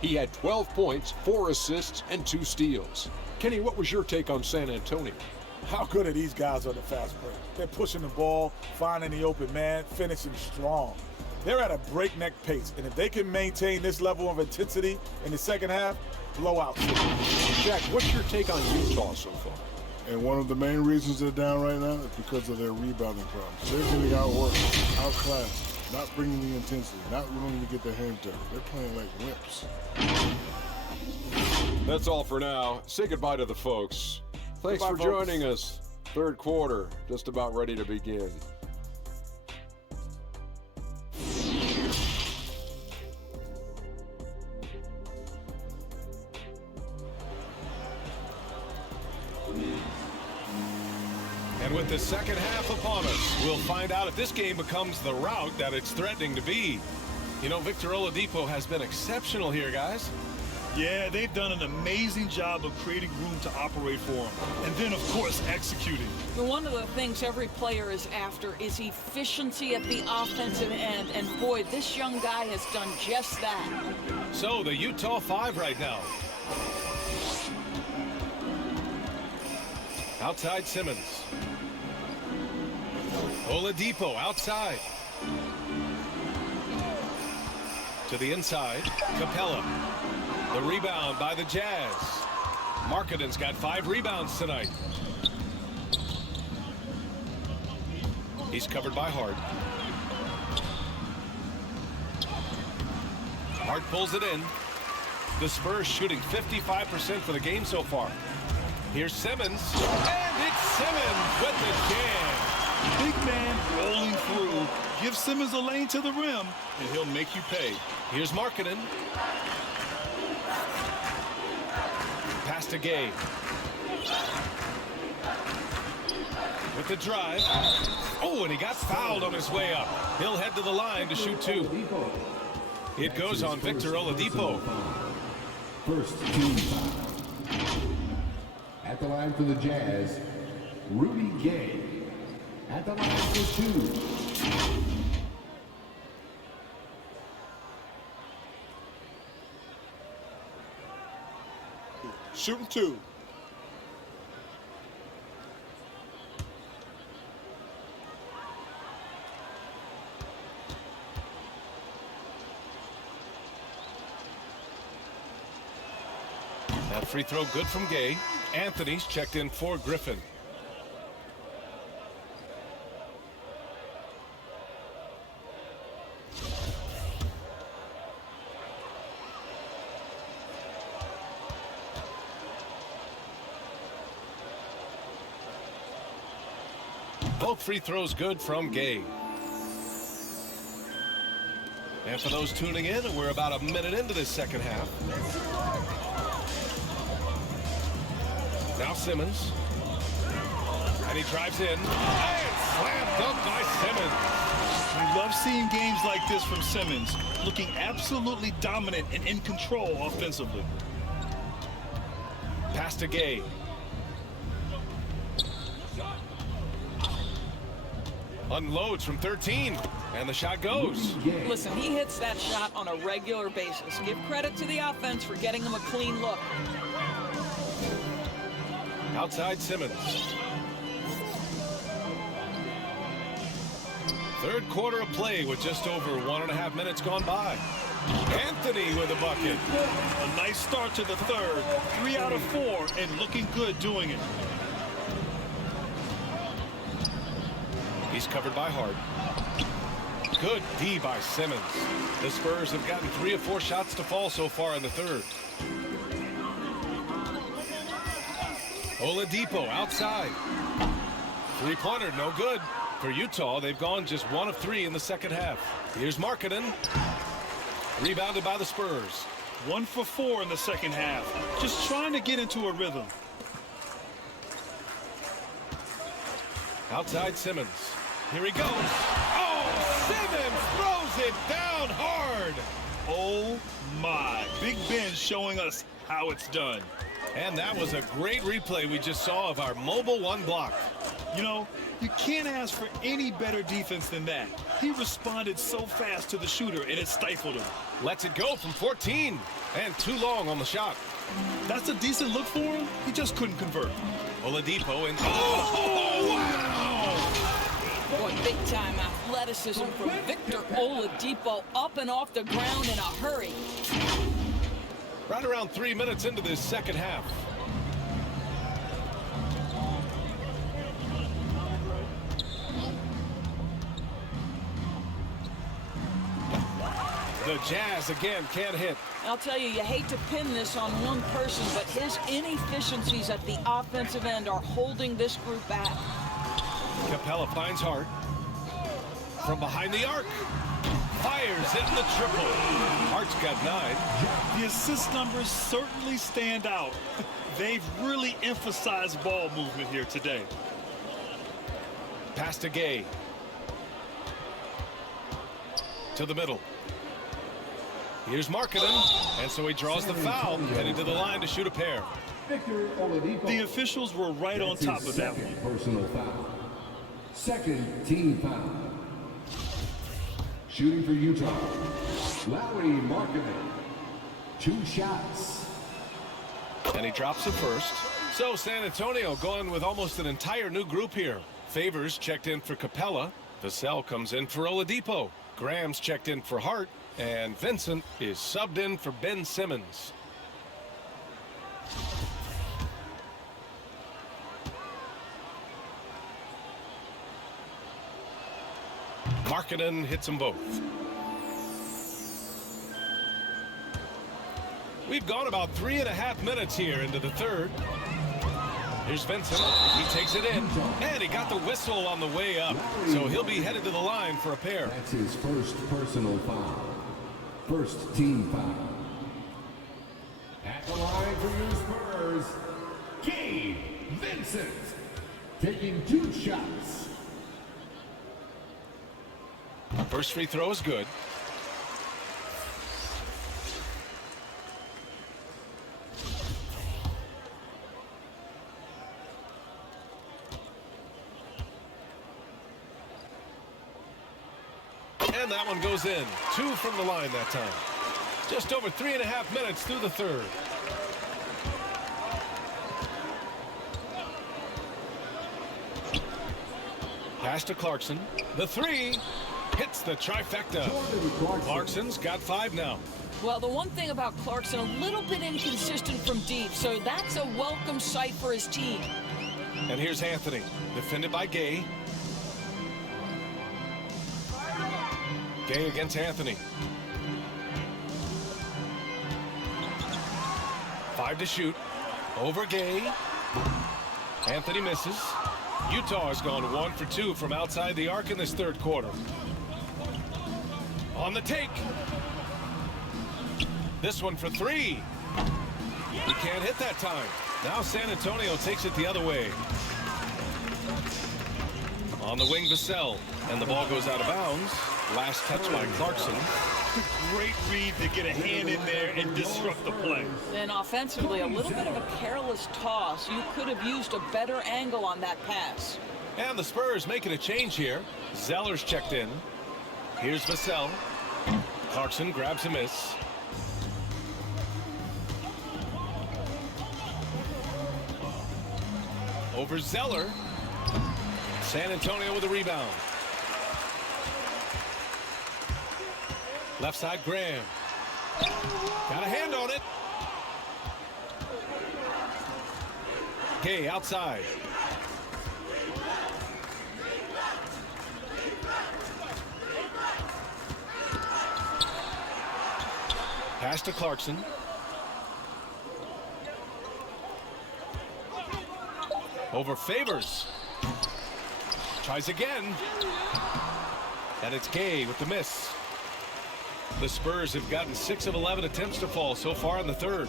He had 12 points, 4 assists, and 2 steals. Kenny, what was your take on San Antonio? How good are these guys on the fast break? They're pushing the ball, finding the open man, finishing strong. They're at a breakneck pace, and if they can maintain this level of intensity in the second half, blowout. Jack, what's your take on Utah so far? And one of the main reasons they're down right now is because of their rebounding problems. They're getting outworked, outclassed, not bringing the intensity, not willing to get their hands dirty. They're playing like wimps. That's all for now. Say goodbye to the folks. Thanks for joining us. Third quarter, just about ready to begin. with the second half upon us. We'll find out if this game becomes the rout that it's threatening to be. You know, Victor Oladipo has been exceptional here, guys. Yeah, they've done an amazing job of creating room to operate for him. And then, of course, executing. One of the things every player is after is efficiency at the offensive end. And boy, this young guy has done just that. So the Utah 5 right now. Outside Simmons. Oladipo outside. To the inside, Capella. The rebound by the Jazz. Markkanen's got 5 rebounds tonight. He's covered by Hart. Hart pulls it in. The Spurs shooting 55% for the game so far. Here's Simmons. And it's Simmons with the jam. Big man rolling through. Give Simmons a lane to the rim, and he'll make you pay. Here's Markkanen. Pass to Gay. With the drive. Oh, and he got fouled on his way up. He'll head to the line to shoot 2. It goes on Victor Oladipo. First team foul. At the line for the Jazz, Rudy Gay. At the line for 2. Shooting 2. That free throw good from Gay. Anthony's checked in for Griffin. Both free throws good from Gay. And for those tuning in, we're about a minute into this second half. Now Simmons. And he drives in. And slam dunk by Simmons. We love seeing games like this from Simmons, looking absolutely dominant and in control offensively. Pass to Gay. Unloads from 13, and the shot goes. Listen, he hits that shot on a regular basis. Give credit to the offense for getting him a clean look. Outside Simmons. Third quarter of play with just over 1.5 minutes gone by. Anthony with a bucket. A nice start to the third. 3 out of 4 and looking good doing it. He's covered by Hart. Good D by Simmons. The Spurs have gotten 3 of 4 shots to fall so far in the third. Oladipo outside. Three-pointer, no good. For Utah, they've gone just 1 of 3 in the second half. Here's Markkanen. Rebounded by the Spurs. 1 for 4 in the second half. Just trying to get into a rhythm. Outside Simmons. Here he goes. Oh, Simmons throws it down hard. Oh, my. Big Ben showing us how it's done. And that was a great replay we just saw of our mobile 1 block. You know, you can't ask for any better defense than that. He responded so fast to the shooter, and it stifled him. Lets it go from 14. And too long on the shot. That's a decent look for him. He just couldn't convert. Oladipo and oh, wow! Boy, big-time athleticism from Victor Oladipo, up and off the ground in a hurry. Right around 3 minutes into this second half. The Jazz again can't hit. I'll tell you, you hate to pin this on one person, but his inefficiencies at the offensive end are holding this group back. Capella finds Hart. From behind the arc. Fires in the triple. Hart's got 9. The assist numbers certainly stand out. They've really emphasized ball movement here today. Pass to Gay. To the middle. Here's Markkanen, and so he draws the foul, headed to the line to shoot a pair. The officials were right on top of that one. Personal foul. Second team foul. Shooting for Utah. Lowry Markkanen. 2 shots. And he drops the first. So San Antonio going with almost an entire new group here. Favors checked in for Capella. Vassell comes in for Oladipo. Graham's checked in for Hart. And Vincent is subbed in for Ben Simmons. Markkanen hits them both. We've gone about 3.5 minutes here into the third. Here's Vincent. He takes it in. And he got the whistle on the way up. So he'll be headed to the line for a pair. That's his first personal foul. First team foul. At the line for your Spurs, Gabe Vincent. Taking 2 shots. First free throw is good. And that one goes in. 2 from the line that time. Just over 3.5 minutes through the third. Pass to Clarkson. The 3 hits the trifecta. Clarkson's got 5 now. Well, the one thing about Clarkson, a little bit inconsistent from deep, so that's a welcome sight for his team. And here's Anthony, defended by Gay. Gay against Anthony. 5 to shoot. Over Gay. Anthony misses. Utah has gone 1 for 2 from outside the arc in this third quarter. On the take. This one for 3. He can't hit that time. Now San Antonio takes it the other way. On the wing, Vassell. And the ball goes out of bounds. Last touch by Clarkson. Great read to get a hand in there and disrupt the play. And offensively, a little bit of a careless toss. You could have used a better angle on that pass. And the Spurs making a change here. Zeller's checked in. Here's Vassell. Clarkson grabs a miss. Over Zeller. San Antonio with a rebound. Left side, Graham. Got a hand on it. Gay outside. Pass to Clarkson. Over Favors. Tries again. And it's Gay with the miss. The Spurs have gotten 6 of 11 attempts to fall so far in the third.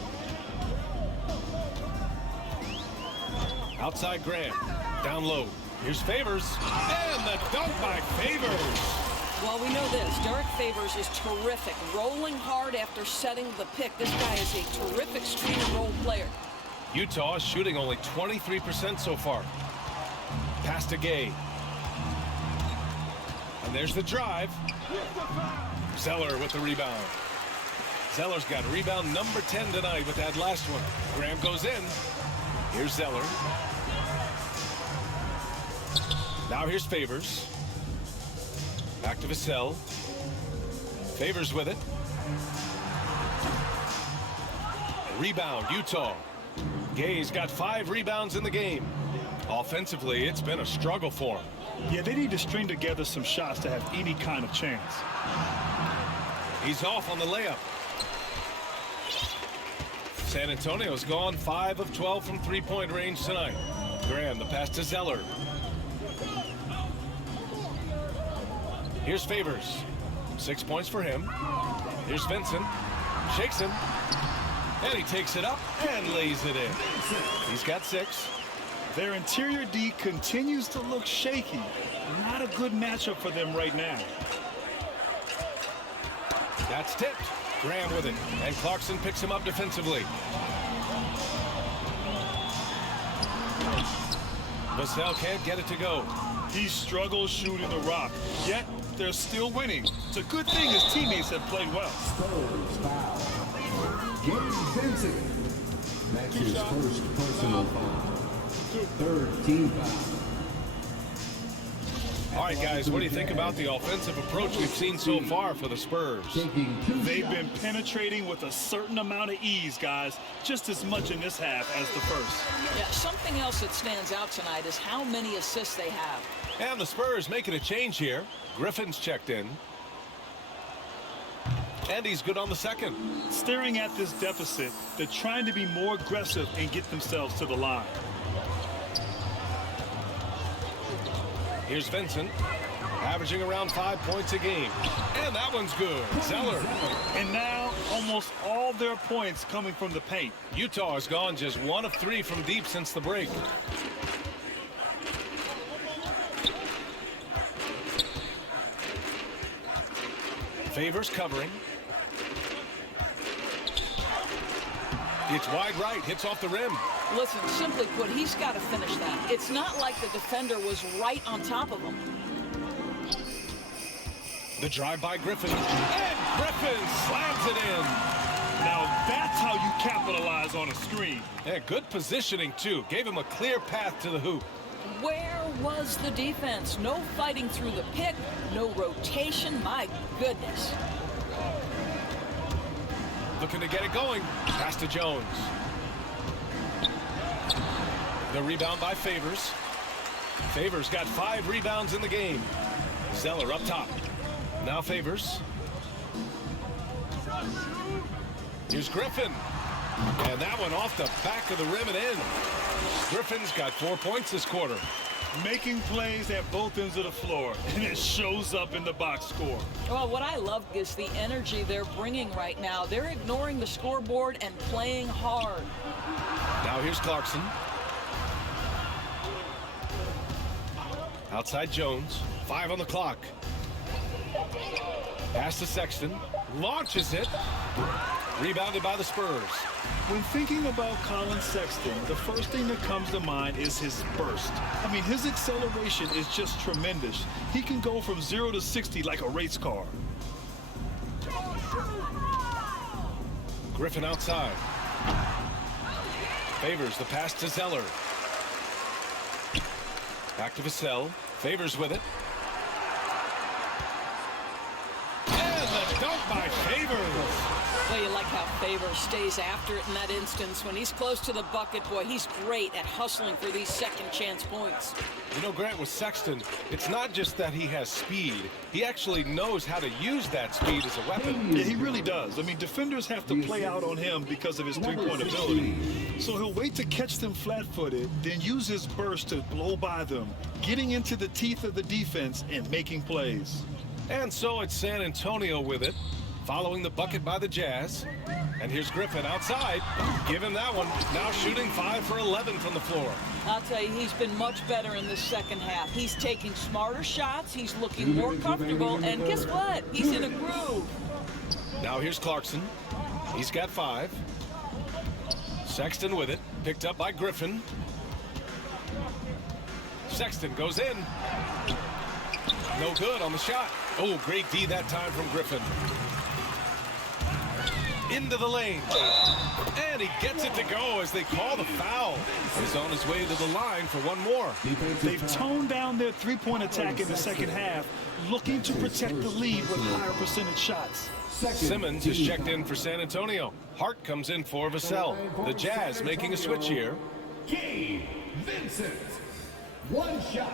Outside Graham. Down low. Here's Favors. And the dunk by Favors. Well, we know this. Derek Favors is terrific. Rolling hard after setting the pick. This guy is a terrific screen and roll player. Utah is shooting only 23% so far. Pass to Gay. And there's the drive. Zeller with the rebound. Zeller's got rebound number 10 tonight with that last one. Graham goes in. Here's Zeller. Now here's Favors. Back to Vassell. Favors with it. Rebound, Utah. Gay's got 5 rebounds in the game. Offensively, it's been a struggle for him. Yeah, they need to string together some shots to have any kind of chance. He's off on the layup. San Antonio's gone 5 of 12 from three-point range tonight. Graham, the pass to Zeller. Here's Favors. 6 points for him. Here's Vincent. Shakes him. And he takes it up and lays it in. He's got 6. Their interior D continues to look shaky. Not a good matchup for them right now. That's tipped. Graham with it. And Clarkson picks him up defensively. Vassell can't get it to go. He struggles shooting the rock, yet they're still winning. It's a good thing his teammates have played well. Spurs foul. Gabe Vincent. That's his first personal foul. Third team foul. All right, guys, what do you think about the offensive approach we've seen so far for the Spurs? They've been penetrating with a certain amount of ease, guys, just as much in this half as the first. Yeah, something else that stands out tonight is how many assists they have. And the Spurs making a change here. Griffin's checked in. And he's good on the second. Staring at this deficit, they're trying to be more aggressive and get themselves to the line. Here's Vincent, averaging around 5 points a game. And that one's good. Zeller. And now, almost all their points coming from the paint. Utah has gone just 1 of 3 from deep since the break. Favors covering. It's wide right, hits off the rim. Listen, simply put, he's got to finish that. It's not like the defender was right on top of him. The drive by Griffin. And Griffin slams it in. Now that's how you capitalize on a screen. Yeah, good positioning, too. Gave him a clear path to the hoop. Where was the defense? No fighting through the pick, no rotation. My goodness. Looking to get it going. Pass to Jones. The rebound by Favors. Favors got 5 rebounds in the game. Zeller up top. Now Favors. Here's Griffin. And that one off the back of the rim and in. Griffin's got 4 points this quarter. Making plays at both ends of the floor, and it shows up in the box score. Well, what I love is the energy they're bringing right now. They're ignoring the scoreboard and playing hard. Now here's Clarkson. Outside Jones. 5 on the clock. Pass to Sexton. Launches it. Rebounded by the Spurs. When thinking about Colin Sexton, the first thing that comes to mind is his burst. I mean, his acceleration is just tremendous. He can go from 0 to 60 like a race car. Griffin outside. Favors the pass to Zeller. Back to Vassell. Favors with it. And the dunk by Favors. Well, you like how Favors stays after it in that instance. When he's close to the bucket, boy, he's great at hustling for these second chance points. You know, Grant, with Sexton, it's not just that he has speed. He actually knows how to use that speed as a weapon. Yeah, he really does. I mean, defenders have to play out on him because of his three-point ability. So he'll wait to catch them flat-footed, then use his burst to blow by them, getting into the teeth of the defense and making plays. And so it's San Antonio with it, following the bucket by the Jazz. And here's Griffin outside. Give him that one. Now shooting 5 for 11 from the floor. I'll tell you, he's been much better in the second half. He's taking smarter shots. He's looking more comfortable. And guess what? He's in a groove. Now here's Clarkson. He's got 5. Sexton with it. Picked up by Griffin. Sexton goes in. No good on the shot. Oh, great D that time from Griffin. Into the lane. And he gets it to go as they call the foul. He's on his way to the line for one more. They've toned down their three-point attack in the second half, looking to protect the lead with higher percentage shots. Simmons is checked in for San Antonio. Hart comes in for Vassell. The Jazz making a switch here. Gabe Vincent. 1 shot.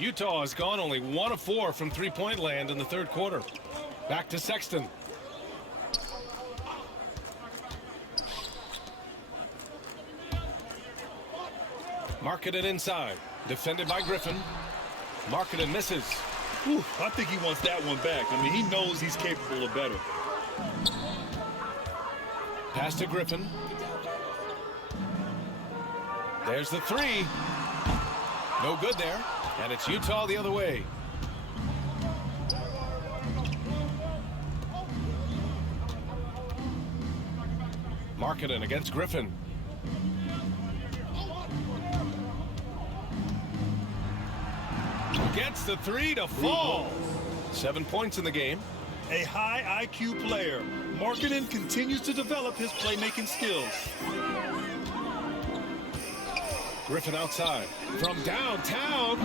Utah has gone only 1 of 4 from three-point land in the third quarter. Back to Sexton. Marketed inside. Defended by Griffin. Marketed misses. Whew, I think he wants that one back. I mean, he knows he's capable of better. Pass to Griffin. There's the three. No good there. And it's Utah the other way. Marketed against Griffin. Gets the three to fall. 7 points in the game. A high IQ player. Marketing continues to develop his playmaking skills. Griffin outside from downtown.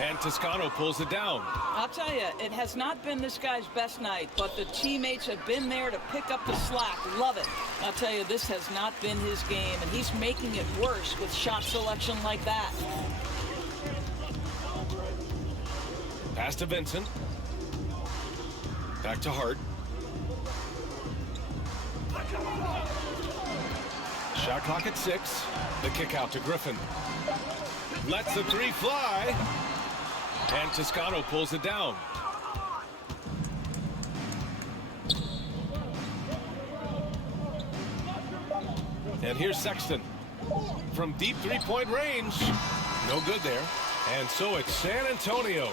And Toscano pulls it down. I'll tell you, it has not been this guy's best night, but the teammates have been there to pick up the slack. Love it. I'll tell you, this has not been his game, and he's making it worse with shot selection like that. Pass to Vincent. Back to Hart. Shot clock at 6. The kick out to Griffin. Lets the three fly. And Toscano pulls it down. And here's Sexton. From deep three-point range. No good there. And so it's San Antonio,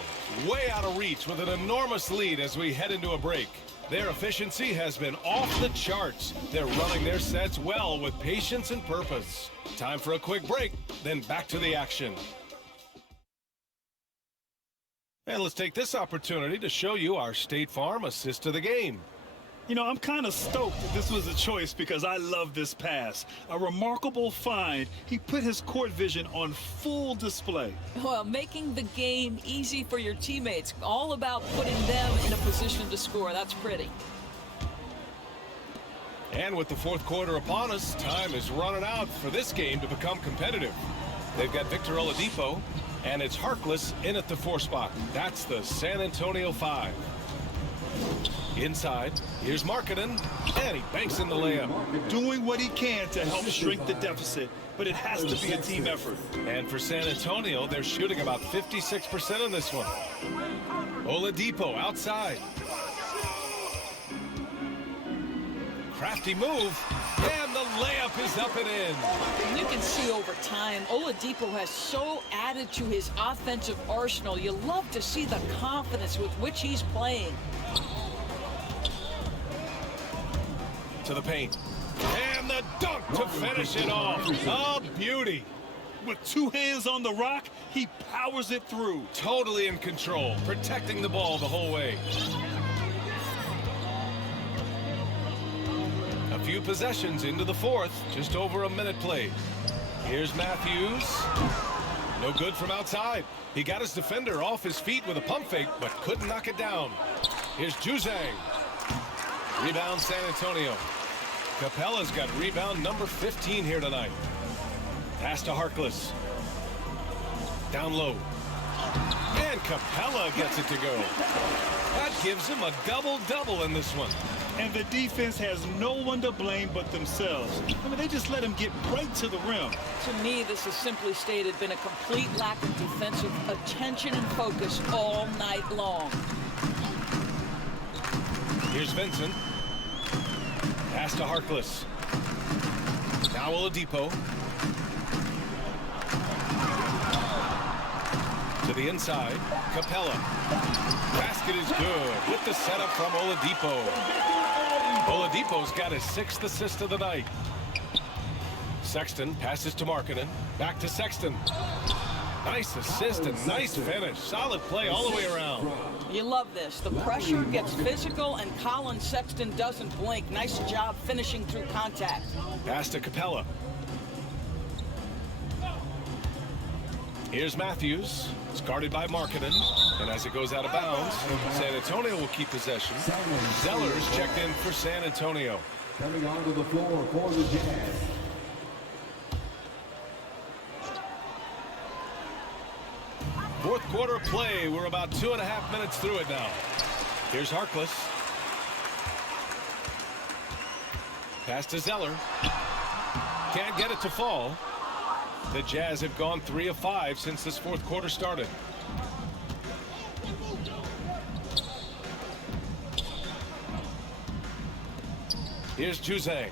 way out of reach with an enormous lead as we head into a break. Their efficiency has been off the charts. They're running their sets well with patience and purpose. Time for a quick break, then back to the action. And let's take this opportunity to show you our State Farm assist to the game. You know, I'm kind of stoked that this was a choice because I love this pass. A remarkable find. He put his court vision on full display. Well, making the game easy for your teammates. All about putting them in a position to score. That's pretty. And with the fourth quarter upon us, time is running out for this game to become competitive. They've got Victor Oladipo, and it's Harkless in at the 4 spot. That's the San Antonio 5. Inside, here's Markkanen, and he banks in the layup. Doing what he can to help shrink the deficit, but it has to be a team effort. And for San Antonio, they're shooting about 56% in this one. Oladipo outside. Crafty move, and the layup is up and in. You can see over time, Oladipo has so added to his offensive arsenal. You love to see the confidence with which he's playing. To the paint. And the dunk to finish it off. A beauty. With 2 hands on the rock, he powers it through. Totally in control, protecting the ball the whole way. A few possessions into the fourth, just over a minute played. Here's Matthews. No good from outside. He got his defender off his feet with a pump fake, but couldn't knock it down. Here's Juzang. Rebound San Antonio. Capella's got rebound number 15 here tonight. Pass to Harkless. Down low. And Capella gets it to go. That gives him a double-double in this one. And the defense has no one to blame but themselves. I mean, they just let him get right to the rim. To me, this has simply stated been a complete lack of defensive attention and focus all night long. Here's Vincent. Pass to Harkless. Now Oladipo. To the inside. Capella. Basket is good with the setup from Oladipo. Oladipo's got his 6th assist of the night. Sexton passes to Markkanen. Back to Sexton. Nice assist and nice finish. Solid play all the way around. You love this. The pressure gets physical, and Colin Sexton doesn't blink. Nice job finishing through contact. Pass to Capella. Here's Matthews. It's guarded by Markkanen. And as it goes out of bounds, San Antonio will keep possession. Zeller's checked in for San Antonio. Coming onto the floor for the Jazz. Fourth quarter play. We're about 2.5 minutes through it now. Here's Harkless. Pass to Zeller. Can't get it to fall. The Jazz have gone 3 of 5 since this fourth quarter started. Here's Juzang.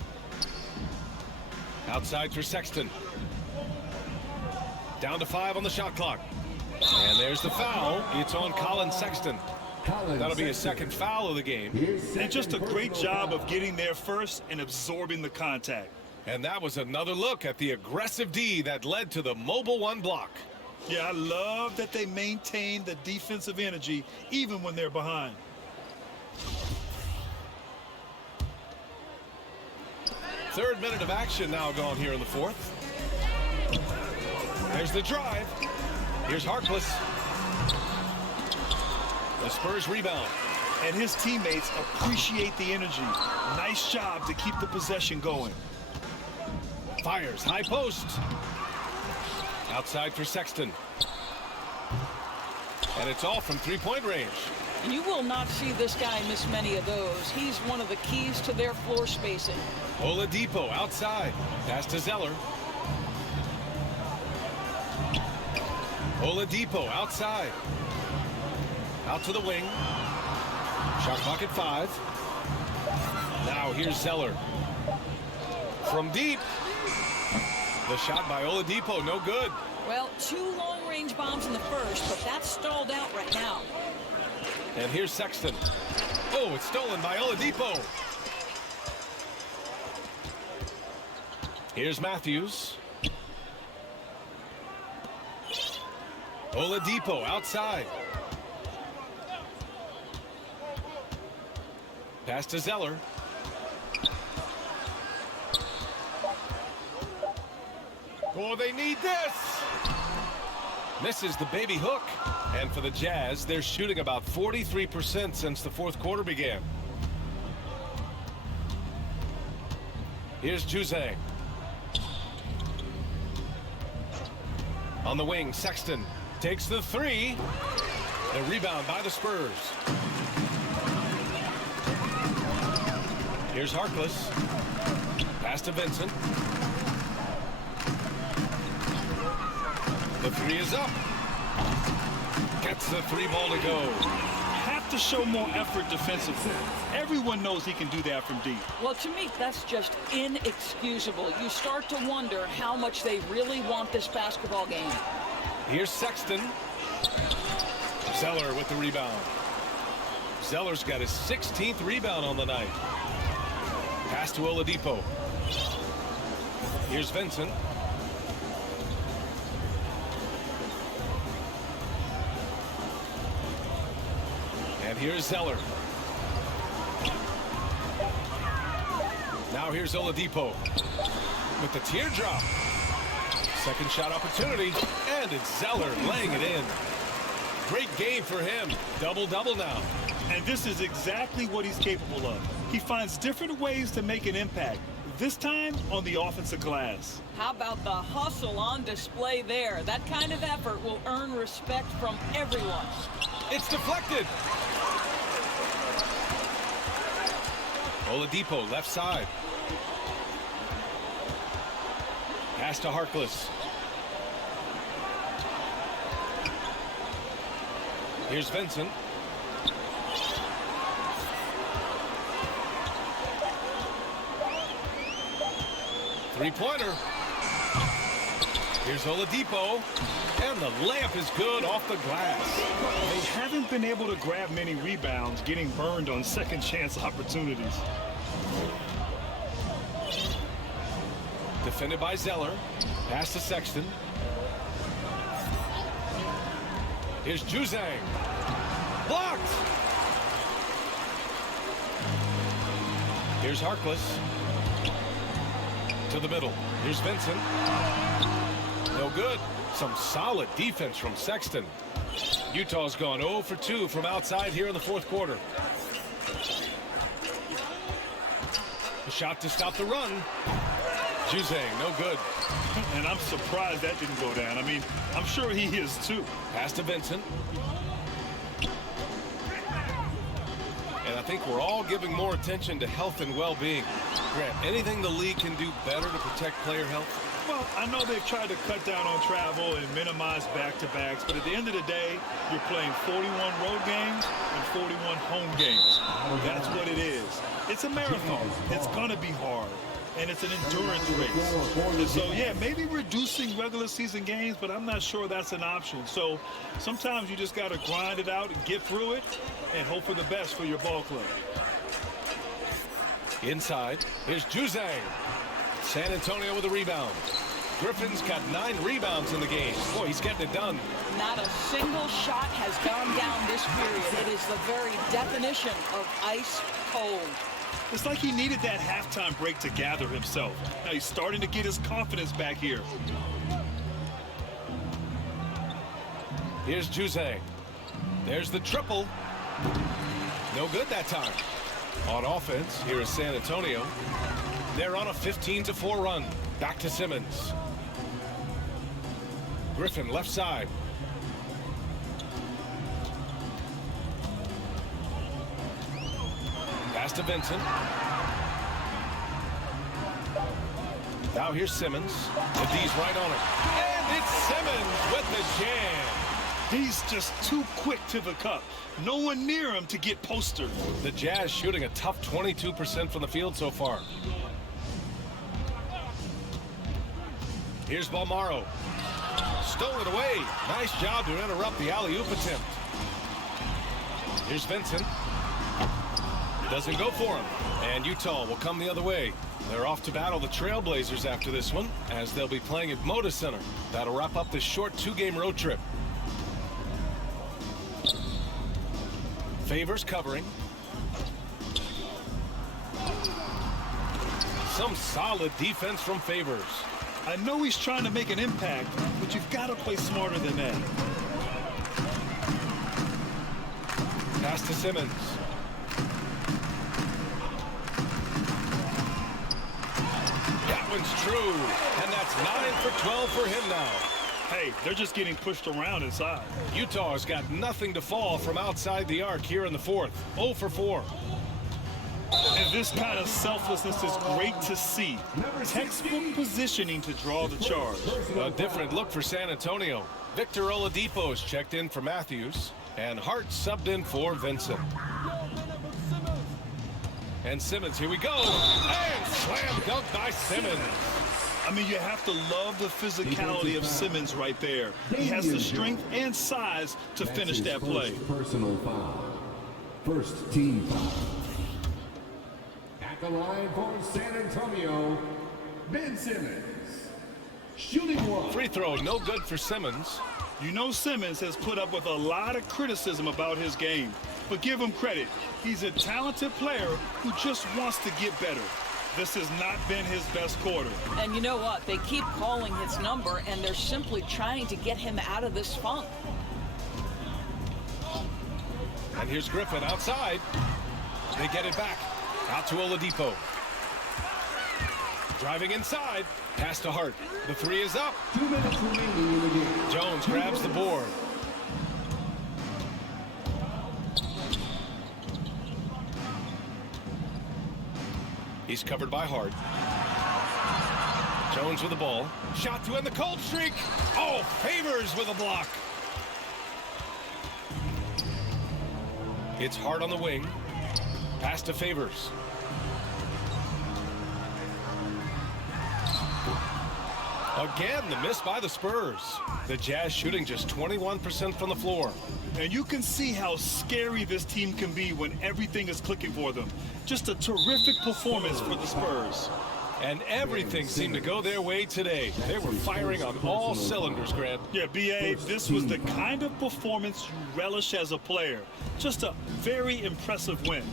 Outside for Sexton. Down to 5 on the shot clock. And there's the foul. It's on Colin Sexton. That'll be his second foul of the game. And just a great job of getting there first and absorbing the contact. And that was another look at the aggressive D that led to the mobile one block. Yeah, I love that they maintain the defensive energy even when they're behind. Third minute of action now gone here in the fourth. There's the drive. Here's Harkless. The Spurs rebound. And his teammates appreciate the energy. Nice job to keep the possession going. Fires, high post. Outside for Sexton. And it's all from three-point range. You will not see this guy miss many of those. He's one of the keys to their floor spacing. Oladipo outside. Pass to Zeller. Oladipo outside. Out to the wing. Shot clock at 5. Now here's Zeller. From deep. The shot by Oladipo, no good. Well, 2 long-range bombs in the first, but that's stalled out right now. And here's Sexton. Oh, it's stolen by Oladipo. Here's Matthews. Oladipo outside. Pass to Zeller. Oh, they need this. Misses the baby hook. And for the Jazz, they're shooting about 43% since the fourth quarter began. Here's Juzang. On the wing, Sexton takes the 3. The rebound by the Spurs. Here's Harkless. Pass to Vincent. The 3 is up. Gets the 3 ball to go. Have to show more effort defensively. Everyone knows he can do that from deep. Well, to me, that's just inexcusable. You start to wonder how much they really want this basketball game. Here's Sexton. Zeller with the rebound. Zeller's got his 16th rebound on the night. Pass to Oladipo. Here's Vincent. And here's Zeller. Now here's Oladipo with the teardrop. Second shot opportunity, and it's Zeller laying it in. Great game for him. Double-double now. And this is exactly what he's capable of. He finds different ways to make an impact, this time on the offensive glass. How about the hustle on display there? That kind of effort will earn respect from everyone. It's deflected. Oladipo left side. Pass to Harkless. Here's Vincent. Three-pointer. Here's Oladipo. And the layup is good off the glass. They haven't been able to grab many rebounds, getting burned on second chance opportunities. Defended by Zeller. Pass to Sexton. Here's Juzang. Blocked. Here's Harkless. To the middle. Here's Vincent. No good. Some solid defense from Sexton. Utah's gone 0 for 2 from outside here in the fourth quarter. A shot to stop the run. Juzang, no good. And I'm surprised that didn't go down. I mean, I'm sure he is too. Pass to Vincent. And I think we're all giving more attention to health and well-being. Grant, anything the league can do better to protect player health? Well, I know they've tried to cut down on travel and minimize back-to-backs, but at the end of the day, you're playing 41 road games and 41 home games. That's what it is. It's a marathon. It's going to be hard, and it's an endurance race. And so, yeah, maybe reducing regular season games, but I'm not sure that's an option. So sometimes you just got to grind it out and get through it and hope for the best for your ball club. Inside, here's Juzang. San Antonio with a rebound. Griffin's got 9 rebounds in the game. Boy, he's getting it done. Not a single shot has gone down this period. It is the very definition of ice cold. It's like he needed that halftime break to gather himself. Now he's starting to get his confidence back here. Here's Juzang. There's the triple. No good that time. On offense, here is San Antonio. They're on a 15-4 run. Back to Simmons. Griffin left side. Pass to Vincent. Now here's Simmons. The D's right on it. And it's Simmons with the jam. He's just too quick to the cup. No one near him to get postered. The Jazz shooting a tough 22% from the field so far. Here's Balmaro. Stole it away. Nice job to interrupt the alley-oop attempt. Here's Vincent. Doesn't go for him. And Utah will come the other way. They're off to battle the Trailblazers after this one, as they'll be playing at Moda Center. That'll wrap up this short 2-game road trip. Favors covering. Some solid defense from Favors. I know he's trying to make an impact, but you've got to play smarter than that. Pass to Simmons. That one's true, and that's 9 for 12 for him now. Hey, they're just getting pushed around inside. Utah's got nothing to fall from outside the arc here in the fourth. 0 for 4. And this kind of selflessness is great to see. Textbook positioning to draw the charge. A different look for San Antonio. Victor Oladipo's checked in for Matthews, and Hart subbed in for Vincent. And Simmons, here we go. And slam dunk by Simmons. I mean, you have to love the physicality of Simmons right there. He has the strength and size to finish that play. Personal foul. First team foul. At the line for San Antonio, Ben Simmons. Shooting one. Free throw, no good for Simmons. You know Simmons has put up with a lot of criticism about his game, but give him credit. He's a talented player who just wants to get better. This has not been his best quarter. And you know what? They keep calling his number, and they're simply trying to get him out of this funk. And here's Griffin outside. They get it back. Out to Oladipo. Driving inside. Pass to Hart. The three is up. 2 minutes remaining in the game. Jones grabs the board. He's covered by Hart. Jones with the ball. Shot to end the cold streak. Oh, Favors with a block. It's Hart on the wing. Pass to Favors. Again, the miss by the Spurs. The Jazz shooting just 21% from the floor. And you can see how scary this team can be when everything is clicking for them. Just a terrific performance for the Spurs. And everything seemed to go their way today. They were firing on all cylinders, Grant. Yeah, B.A., this was the kind of performance you relish as a player. Just a very impressive win.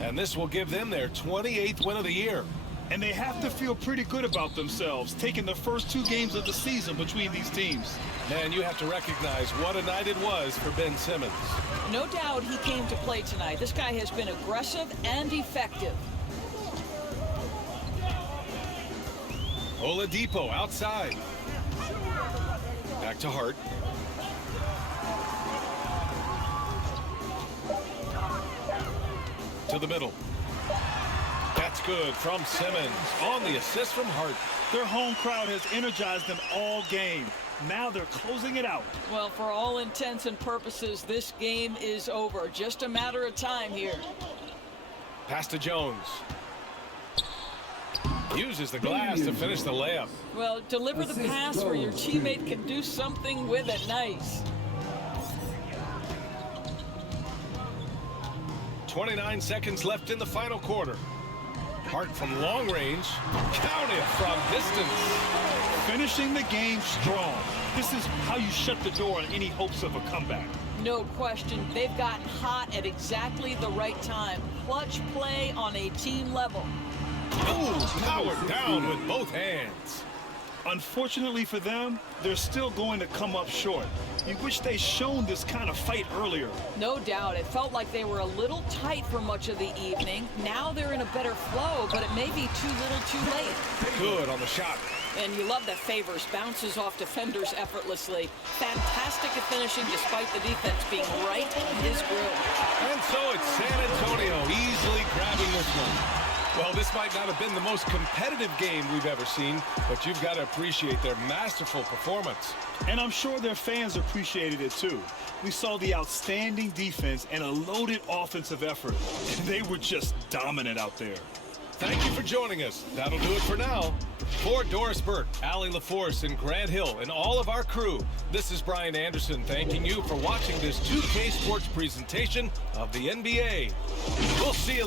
And this will give them their 28th win of the year. And they have to feel pretty good about themselves, taking the first 2 games of the season between these teams. Man, you have to recognize what a night it was for Ben Simmons. No doubt he came to play tonight. This guy has been aggressive and effective. Oladipo outside. Back to Hart. To the middle. That's good from Simmons on the assist from Hart. Their home crowd has energized them all game. Now they're closing it out. Well, for all intents and purposes, this game is over. Just a matter of time here. Pass to Jones. Uses the glass to finish the layup. Well, deliver the pass where your teammate can do something with it. Nice. 29 seconds left in the final quarter. Hart from long range. Counted from distance. Finishing the game strong. This is how you shut the door on any hopes of a comeback. No question. They've gotten hot at exactly the right time. Clutch play on a team level. Oh, powered down with both hands. Unfortunately for them, they're still going to come up short. You wish they'd shown this kind of fight earlier. No doubt. It felt like they were a little tight for much of the evening. Now they're in a better flow, but it may be too little too late. Good on the shot. And you love that Favors bounces off defenders effortlessly. Fantastic at finishing despite the defense being right in his groove. And so it's San Antonio easily grabbing this one. Well, this might not have been the most competitive game we've ever seen, but you've got to appreciate their masterful performance. And I'm sure their fans appreciated it too. We saw the outstanding defense and a loaded offensive effort. And they were just dominant out there. Thank you for joining us. That'll do it for now. For Doris Burke, Allie LaForce, and Grant Hill, and all of our crew, this is Brian Anderson thanking you for watching this 2K Sports presentation of the NBA. We'll see you